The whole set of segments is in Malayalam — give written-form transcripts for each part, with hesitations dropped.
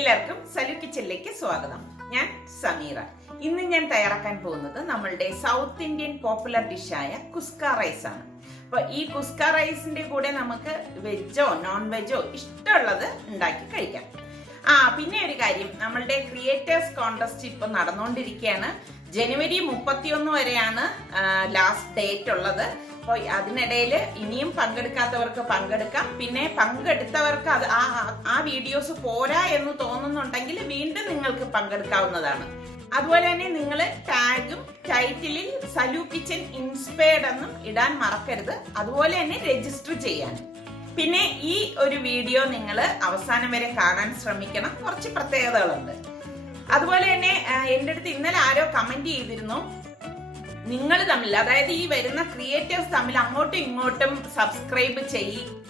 എല്ലാവർക്കും സലു കിച്ചണിലേക്ക് സ്വാഗതം. ഞാൻ സമീറ. ഇന്ന് ഞാൻ തയ്യാറാക്കാൻ പോകുന്നത് നമ്മളുടെ south Indian popular ഡിഷായ kuska rice ആണ്. അപ്പൊ ഈ കുസ്ക റൈസിന്റെ കൂടെ നമുക്ക് വെജോ നോൺ വെജോ ഇഷ്ടമുള്ളത് ഉണ്ടാക്കി കഴിക്കാം. പിന്നെ ഒരു കാര്യം, നമ്മളുടെ ക്രിയേറ്റേഴ്സ് കോൺടെസ്റ്റ് ഇപ്പൊ നടന്നുകൊണ്ടിരിക്കുകയാണ്. ജനുവരി 31 വരെയാണ് ലാസ്റ്റ് ഡേറ്റ് ഉള്ളത്. അപ്പോൾ അതിനിടയിൽ ഇനിയും പങ്കെടുക്കാത്തവർക്ക് പങ്കെടുക്കാം. പിന്നെ പങ്കെടുത്തവർക്ക് ആ വീഡിയോസ് പോരാ എന്ന് തോന്നുന്നുണ്ടെങ്കിൽ വീണ്ടും നിങ്ങൾക്ക് പങ്കെടുക്കാവുന്നതാണ്. അതുപോലെ തന്നെ നിങ്ങൾ ടാഗും ടൈറ്റിലിൽ സലു കിച്ചൻ ഇൻസ്പയർഡ് എന്നും ഇടാൻ മറക്കരുത്. അതുപോലെ തന്നെ രജിസ്റ്റർ ചെയ്യാൻ. പിന്നെ ഈ ഒരു വീഡിയോ നിങ്ങൾ അവസാനം വരെ കാണാൻ ശ്രമിക്കണം. കുറച്ച് പ്രത്യേകതകളുണ്ട്. അതുപോലെ തന്നെ എൻ്റെ അടുത്ത് ഇന്നലെ ആരോ കമന്റ് ചെയ്തിരുന്നു, നിങ്ങൾ തമ്മിൽ, അതായത് ഈ വരുന്ന ക്രിയേറ്റേഴ്സ് തമ്മിൽ അങ്ങോട്ടും ഇങ്ങോട്ടും സബ്സ്ക്രൈബ്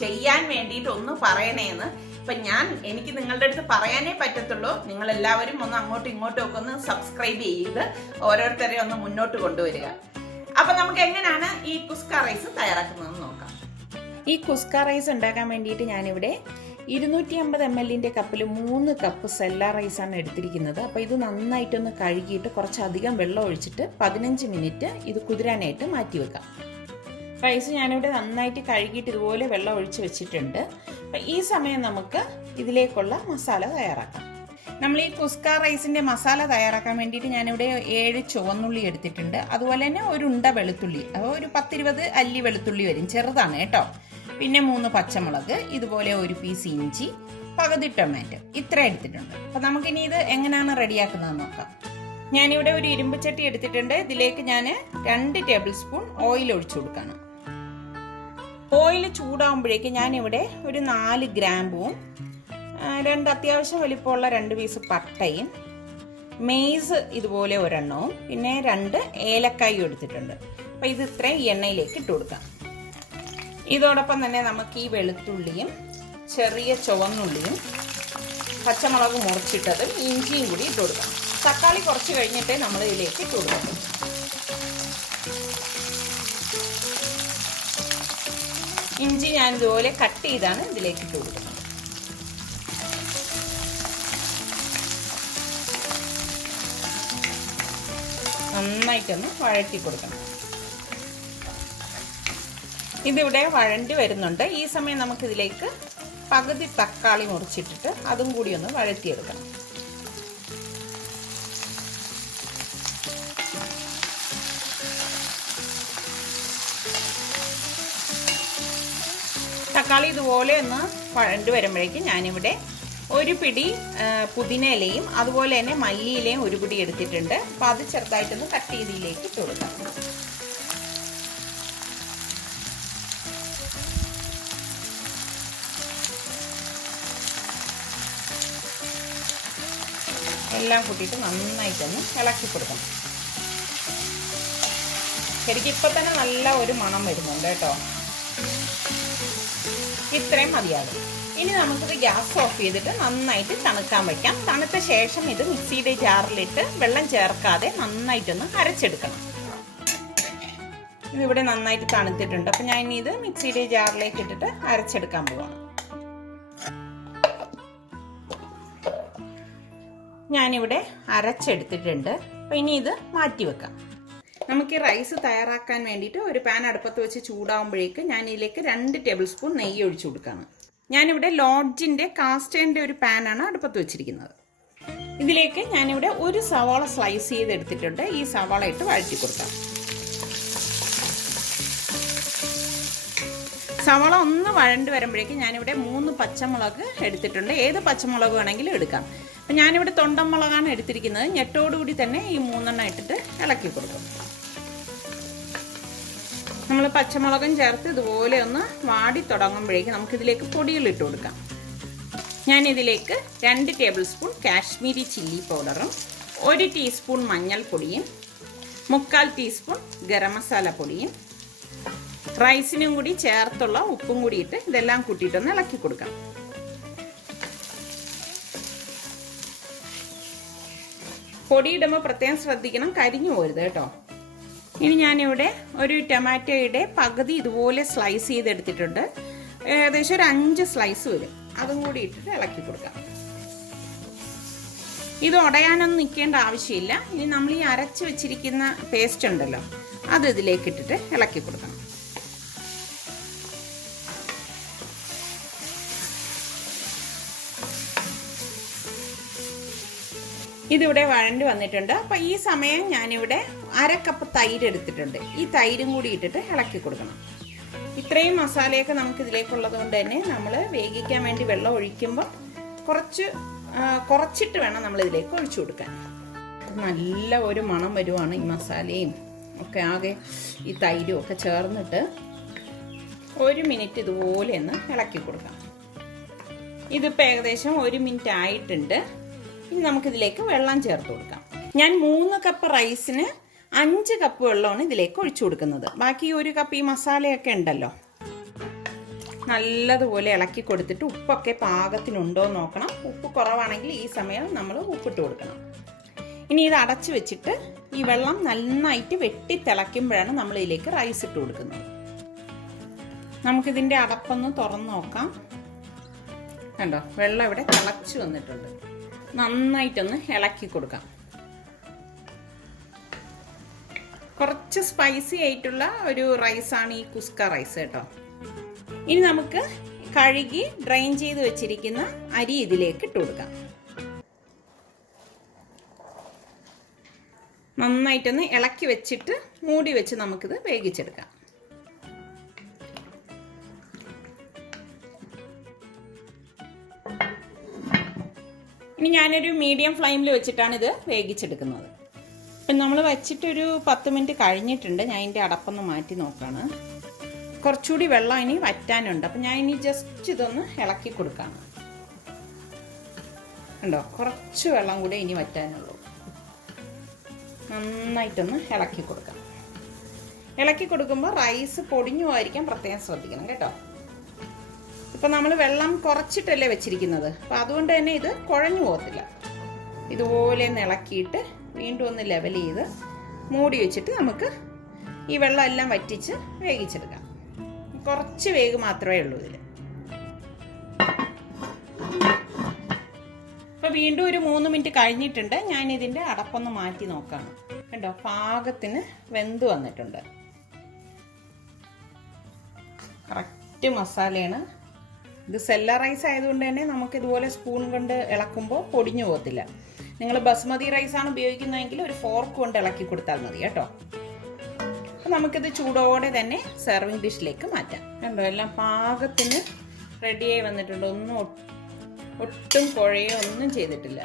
ചെയ്യാൻ വേണ്ടിയിട്ട് ഒന്ന് പറയണേന്ന്. ഇപ്പൊ എനിക്ക് നിങ്ങളുടെ അടുത്ത് പറയാനേ പറ്റത്തുള്ളൂ. നിങ്ങൾ എല്ലാവരും ഒന്ന് അങ്ങോട്ടും ഇങ്ങോട്ടും ഒക്കെ ഒന്ന് സബ്സ്ക്രൈബ് ചെയ്ത് ഓരോരുത്തരെ ഒന്ന് മുന്നോട്ട് കൊണ്ടുവരിക. അപ്പൊ നമുക്ക് എങ്ങനെയാണ് ഈ കുസ്ക റൈസ് തയ്യാറാക്കുന്നതെന്ന് നോക്കാം. ഈ കുസ്ക റൈസ് ഉണ്ടാക്കാൻ വേണ്ടിയിട്ട് ഞാനിവിടെ 250 ml കപ്പിൽ 3 കപ്പ് സെല്ല റൈസാണ് എടുത്തിരിക്കുന്നത്. അപ്പോൾ ഇത് നന്നായിട്ടൊന്ന് കഴുകിയിട്ട് കുറച്ചധികം വെള്ളം ഒഴിച്ചിട്ട് 15 മിനിറ്റ് ഇത് കുതിരാനായിട്ട് മാറ്റി വെക്കാം. റൈസ് ഞാനിവിടെ നന്നായിട്ട് കഴുകിയിട്ട് ഇതുപോലെ വെള്ളം ഒഴിച്ച് വെച്ചിട്ടുണ്ട്. അപ്പം ഈ സമയം നമുക്ക് ഇതിലേക്കുള്ള മസാല തയ്യാറാക്കാം. നമ്മൾ ഈ കുസ്ക റൈസിൻ്റെ മസാല തയ്യാറാക്കാൻ വേണ്ടിയിട്ട് ഞാനിവിടെ 7 ചുവന്നുള്ളി എടുത്തിട്ടുണ്ട്. അതുപോലെ തന്നെ ഒരു ഉണ്ട വെളുത്തുള്ളി, അപ്പോൾ ഒരു 10-20 അല്ലി വെളുത്തുള്ളി വരും, ചെറുതാണ് കേട്ടോ. പിന്നെ 3 പച്ചമുളക്, ഇതുപോലെ ഒരു പീസ് ഇഞ്ചി, പകുതി ടൊമാറ്റോ, ഇത്ര എടുത്തിട്ടുണ്ട്. അപ്പൊ നമുക്കിനി ഇത് എങ്ങനെയാണ് റെഡിയാക്കുന്നത് നോക്കാം. ഞാനിവിടെ ഒരു ഇരുമ്പ് ചട്ടി എടുത്തിട്ടുണ്ട്. ഇതിലേക്ക് ഞാൻ 2 ടേബിൾ സ്പൂൺ ഓയിൽ ഒഴിച്ചു കൊടുക്കണം. ഓയിൽ ചൂടാകുമ്പോഴേക്ക് ഞാനിവിടെ ഒരു 4 ഗ്രാമ്പും 2 അത്യാവശ്യം വലിപ്പമുള്ള 2 പീസ് പട്ടയും, മെയ്സ് ഇതുപോലെ ഒരെണ്ണവും, പിന്നെ 2 ഏലക്കായും എടുത്തിട്ടുണ്ട്. അപ്പൊ ഇത് ഇത്രയും ഈ എണ്ണയിലേക്ക് ഇട്ട് കൊടുക്കാം. ഇതോടൊപ്പം തന്നെ നമുക്ക് ഈ വെളുത്തുള്ളിയും ചെറിയ ചുവന്നുള്ളിയും പച്ചമുളക് മുറിച്ചിട്ടതും ഇഞ്ചിയും കൂടി ഇട്ട് കൊടുക്കാം. തക്കാളി കുറച്ച് കഴിഞ്ഞിട്ടേ നമ്മൾ ഇതിലേക്ക് ഇട്ട് കൊടുക്കാം. ഇഞ്ചി ഞാൻ ഇതുപോലെ കട്ട് ചെയ്താണ് ഇതിലേക്ക് ഇട്ട് കൊടുക്കുന്നത്. നന്നായിട്ടൊന്ന് വഴറ്റി കൊടുക്കണം. ഇതിവിടെ വഴണ്ടി വരുന്നുണ്ട്. ഈ സമയം നമുക്കിതിലേക്ക് പകുതി തക്കാളി മുറിച്ചിട്ടിട്ട് അതും കൂടി ഒന്ന് വഴറ്റിയെടുക്കണം. തക്കാളി ഇതുപോലെ ഒന്ന് വഴണ്ടി വരുമ്പോഴേക്കും ഞാനിവിടെ ഒരു പിടി പുതിനയിലയും അതുപോലെ തന്നെ മല്ലിയിലയും ഒരു പിടി എടുത്തിട്ടുണ്ട്. അപ്പോൾ അത് ചെറുതായിട്ടൊന്ന് കട്ട് ചെയ്തിലേക്ക് ഇട്ട് കൊടുക്കാം. എല്ലാം കൂട്ടിയിട്ട് നന്നായിട്ടൊന്ന് ഇളക്കി കൊടുക്കണം. ശരിക്കും ഇപ്പം തന്നെ നല്ല ഒരു മണം വരുന്നുണ്ട് കേട്ടോ. ഇത്രയും മതിയാകും. ഇനി നമുക്കിത് ഗ്യാസ് ഓഫ് ചെയ്തിട്ട് നന്നായിട്ട് തണുക്കാൻ വയ്ക്കാം. തണുത്ത ശേഷം ഇത് മിക്സിയുടെ ജാറിലിട്ട് വെള്ളം ചേർക്കാതെ നന്നായിട്ടൊന്ന് അരച്ചെടുക്കണം. ഇതിവിടെ നന്നായിട്ട് തണുത്തിട്ടുണ്ട്. അപ്പം ഞാൻ ഇനി ഇത് മിക്സിയുടെ ജാറിലേക്ക് ഇട്ടിട്ട് അരച്ചെടുക്കാൻ പോവാണ്. ഞാനിവിടെ അരച്ചെടുത്തിട്ടുണ്ട്. അപ്പം ഇനി ഇത് മാറ്റി വെക്കാം. നമുക്ക് ഈ റൈസ് തയ്യാറാക്കാൻ വേണ്ടിയിട്ട് ഒരു പാൻ അടുപ്പത്ത് വെച്ച് ചൂടാകുമ്പോഴേക്ക് ഞാൻ ഇതിലേക്ക് 2 ടേബിൾ സ്പൂൺ നെയ്യ് ഒഴിച്ചു കൊടുക്കുകയാണ്. ഞാനിവിടെ ലോഡ്ജിൻ്റെ കാസ്റ്റേൻ്റെ ഒരു പാനാണ് അടുപ്പത്ത് വെച്ചിരിക്കുന്നത്. ഇതിലേക്ക് ഞാനിവിടെ ഒരു സവാള സ്ലൈസ് ചെയ്തെടുത്തിട്ടുണ്ട്. ഈ സവാള ഇട്ട് വഴറ്റി കൊടുക്കാം. സവാള ഒന്ന് വഴണ്ട് വരുമ്പോഴേക്കും ഞാനിവിടെ 3 പച്ചമുളക് എടുത്തിട്ടുണ്ട്. ഏത് പച്ചമുളക് വേണമെങ്കിലും എടുക്കാം. അപ്പം ഞാനിവിടെ തൊണ്ടമുളകാണ് എടുത്തിരിക്കുന്നത്. ഞെട്ടോടുകൂടി തന്നെ ഈ 3 ഇട്ടിട്ട് ഇളക്കി കൊടുക്കും. നമ്മൾ പച്ചമുളകും ചേർത്ത് ഇതുപോലെ ഒന്ന് വാടി തുടങ്ങുമ്പോഴേക്ക് നമുക്കിതിലേക്ക് പൊടികൾ ഇട്ട് കൊടുക്കാം. ഞാനിതിലേക്ക് 2 ടേബിൾ സ്പൂൺ കാശ്മീരി ചില്ലി പൗഡറും 1 ടീസ്പൂൺ മഞ്ഞൾപ്പൊടിയും 3/4 ടീസ്പൂൺ ഗരം മസാല പൊടിയും റൈസിനും കൂടി ചേർത്തുള്ള ഉപ്പും കൂടിയിട്ട് ഇതെല്ലാം കൂട്ടിയിട്ടൊന്ന് ഇളക്കി കൊടുക്കാം. പൊടി ഇടുമ്പോൾ പ്രത്യേകം ശ്രദ്ധിക്കണം, കരിഞ്ഞു പോരുത് കേട്ടോ. ഇനി ഞാനിവിടെ ഒരു ടൊമാറ്റോയുടെ പകുതി ഇതുപോലെ സ്ലൈസ് ചെയ്തെടുത്തിട്ടുണ്ട്. ഏകദേശം ഒരു 5 സ്ലൈസ് വരും. അതും കൂടി ഇട്ടിട്ട് ഇളക്കി കൊടുക്കാം. ഇത് ഉടയാനൊന്നും നിൽക്കേണ്ട ആവശ്യമില്ല. ഇനി നമ്മൾ ഈ അരച്ച് വെച്ചിരിക്കുന്ന പേസ്റ്റ് ഉണ്ടല്ലോ, അത് ഇതിലേക്ക് ഇട്ടിട്ട് ഇളക്കി കൊടുക്കണം. ഇതിവിടെ വഴണ്ടി വന്നിട്ടുണ്ട്. അപ്പോൾ ഈ സമയം ഞാനിവിടെ 1/2 കപ്പ് തൈര് എടുത്തിട്ടുണ്ട്. ഈ തൈരും കൂടി ഇട്ടിട്ട് ഇളക്കി കൊടുക്കണം. ഇത്രയും മസാലയൊക്കെ നമുക്ക് ഇതിലേക്കുള്ളത് കൊണ്ട് തന്നെ നമ്മൾ വേവിക്കാൻ വേണ്ടി വെള്ളം ഒഴിക്കുമ്പോൾ കുറച്ചിട്ട് വേണം നമ്മൾ ഇതിലേക്ക് ഒഴിച്ചു കൊടുക്കാൻ. നല്ല ഒരു മണം വരുവാണ് ഈ മസാലയും ഒക്കെ ആകെ ഈ തൈരും ഒക്കെ ചേർന്നിട്ട്. 1 മിനിറ്റ് ഇതുപോലെ ഒന്ന് ഇളക്കി കൊടുക്കാം. ഇതിപ്പോൾ ഏകദേശം 1 മിനിറ്റ് ആയിട്ടുണ്ട്. ഇനി നമുക്കിതിലേക്ക് വെള്ളം ചേർത്ത് കൊടുക്കാം. ഞാൻ 3 കപ്പ് റൈസിന് 5 കപ്പ് വെള്ളമാണ് ഇതിലേക്ക് ഒഴിച്ചു കൊടുക്കുന്നത്. ബാക്കി 1 കപ്പ് ഈ മസാലയൊക്കെ ഉണ്ടല്ലോ. നല്ലതുപോലെ ഇളക്കി കൊടുത്തിട്ട് ഉപ്പൊക്കെ പാകത്തിനുണ്ടോ എന്ന് നോക്കണം. ഉപ്പ് കുറവാണെങ്കിൽ ഈ സമയം നമ്മൾ ഉപ്പിട്ട് കൊടുക്കണം. ഇനി ഇത് അടച്ചു വെച്ചിട്ട് ഈ വെള്ളം നന്നായിട്ട് വെട്ടി തിളയ്ക്കുമ്പോഴാണ് നമ്മൾ ഇതിലേക്ക് റൈസ് ഇട്ട് കൊടുക്കുന്നത്. നമുക്കിതിൻ്റെ അടപ്പൊന്ന് തുറന്ന് നോക്കാം. കണ്ടോ, വെള്ളം ഇവിടെ തിളച്ച് വന്നിട്ടുണ്ട്. നന്നായിട്ടൊന്ന് ഇളക്കി കൊടുക്കാം. കുറച്ച് സ്പൈസി ആയിട്ടുള്ള ഒരു റൈസാണ് ഈ കുസ്ക റൈസ് കേട്ടോ. ഇനി നമുക്ക് കഴുകി ഡ്രെയിൻ ചെയ്ത് വെച്ചിരിക്കുന്ന അരി ഇതിലേക്ക് ഇട്ട് കൊടുക്കാം. നന്നായിട്ടൊന്ന് ഇളക്കി വെച്ചിട്ട് മൂടി വെച്ച് നമുക്കിത് വേവിച്ചെടുക്കാം. ഇനി ഞാനൊരു മീഡിയം ഫ്ലെയിമിൽ വെച്ചിട്ടാണ് ഇത് വേവിച്ചെടുക്കുന്നത്. ഇപ്പം നമ്മൾ വെച്ചിട്ടൊരു 10 മിനിറ്റ് കഴിഞ്ഞിട്ടുണ്ട്. ഞാൻ ഇതിൻ്റെ അടപ്പൊന്ന് മാറ്റി നോക്കുകയാണ്. കുറച്ചുകൂടി വെള്ളം ഇനി വറ്റാനുണ്ട്. അപ്പം ഞാൻ ഇനി ജസ്റ്റ് ഇതൊന്ന് ഇളക്കി കൊടുക്കാം. ഉണ്ടോ, കുറച്ച് വെള്ളം കൂടെ ഇനി വറ്റാനുള്ളൂ. നന്നായിട്ടൊന്ന് ഇളക്കി കൊടുക്കാം. ഇളക്കി കൊടുക്കുമ്പോൾ റൈസ് പൊടിഞ്ഞു പോയിരിക്കാൻ പ്രത്യേകം ശ്രദ്ധിക്കണം കേട്ടോ. ഇപ്പം നമ്മൾ വെള്ളം കുറച്ചിട്ടല്ലേ വെച്ചിരിക്കുന്നത്. അപ്പം അതുകൊണ്ട് തന്നെ ഇത് കുഴഞ്ഞു പോകത്തില്ല. ഇതുപോലെ ഒന്ന് ഇളക്കിയിട്ട് വീണ്ടും ഒന്ന് ലെവൽ ചെയ്ത് മൂടി വെച്ചിട്ട് നമുക്ക് ഈ വെള്ളം എല്ലാം വറ്റിച്ച് വേവിച്ചെടുക്കാം. കുറച്ച് വേഗ് മാത്രമേ ഉള്ളൂ ഇതിൽ. അപ്പോൾ വീണ്ടും ഒരു 3 മിനിറ്റ് കഴിഞ്ഞിട്ടുണ്ട്. ഞാൻ ഇതിൻ്റെ അടപ്പൊന്ന് മാറ്റി നോക്കാം. കണ്ടോ, പാകത്തിന് വെന്ത് വന്നിട്ടുണ്ട്. കറക്റ്റ് മസാലയാണ്. ഇത് സെല്ല റൈസ് ആയതുകൊണ്ട് തന്നെ നമുക്ക് ഇതുപോലെ സ്പൂൺ കൊണ്ട് ഇളക്കുമ്പോൾ പൊടിഞ്ഞു പോകത്തില്ല. നിങ്ങൾ ബസ്മതി റൈസാണ് ഉപയോഗിക്കുന്നതെങ്കിൽ ഒരു ഫോർക്ക് കൊണ്ട് ഇളക്കി കൊടുത്താൽ മതി കേട്ടോ. അപ്പം നമുക്കിത് ചൂടോടെ തന്നെ സെർവിങ് ഡിഷിലേക്ക് മാറ്റാം. കണ്ടോ, എല്ലാം പാകത്തിന് റെഡിയായി വന്നിട്ടുണ്ട്. ഒട്ടും കുഴയോ ഒന്നും ചെയ്തിട്ടില്ല.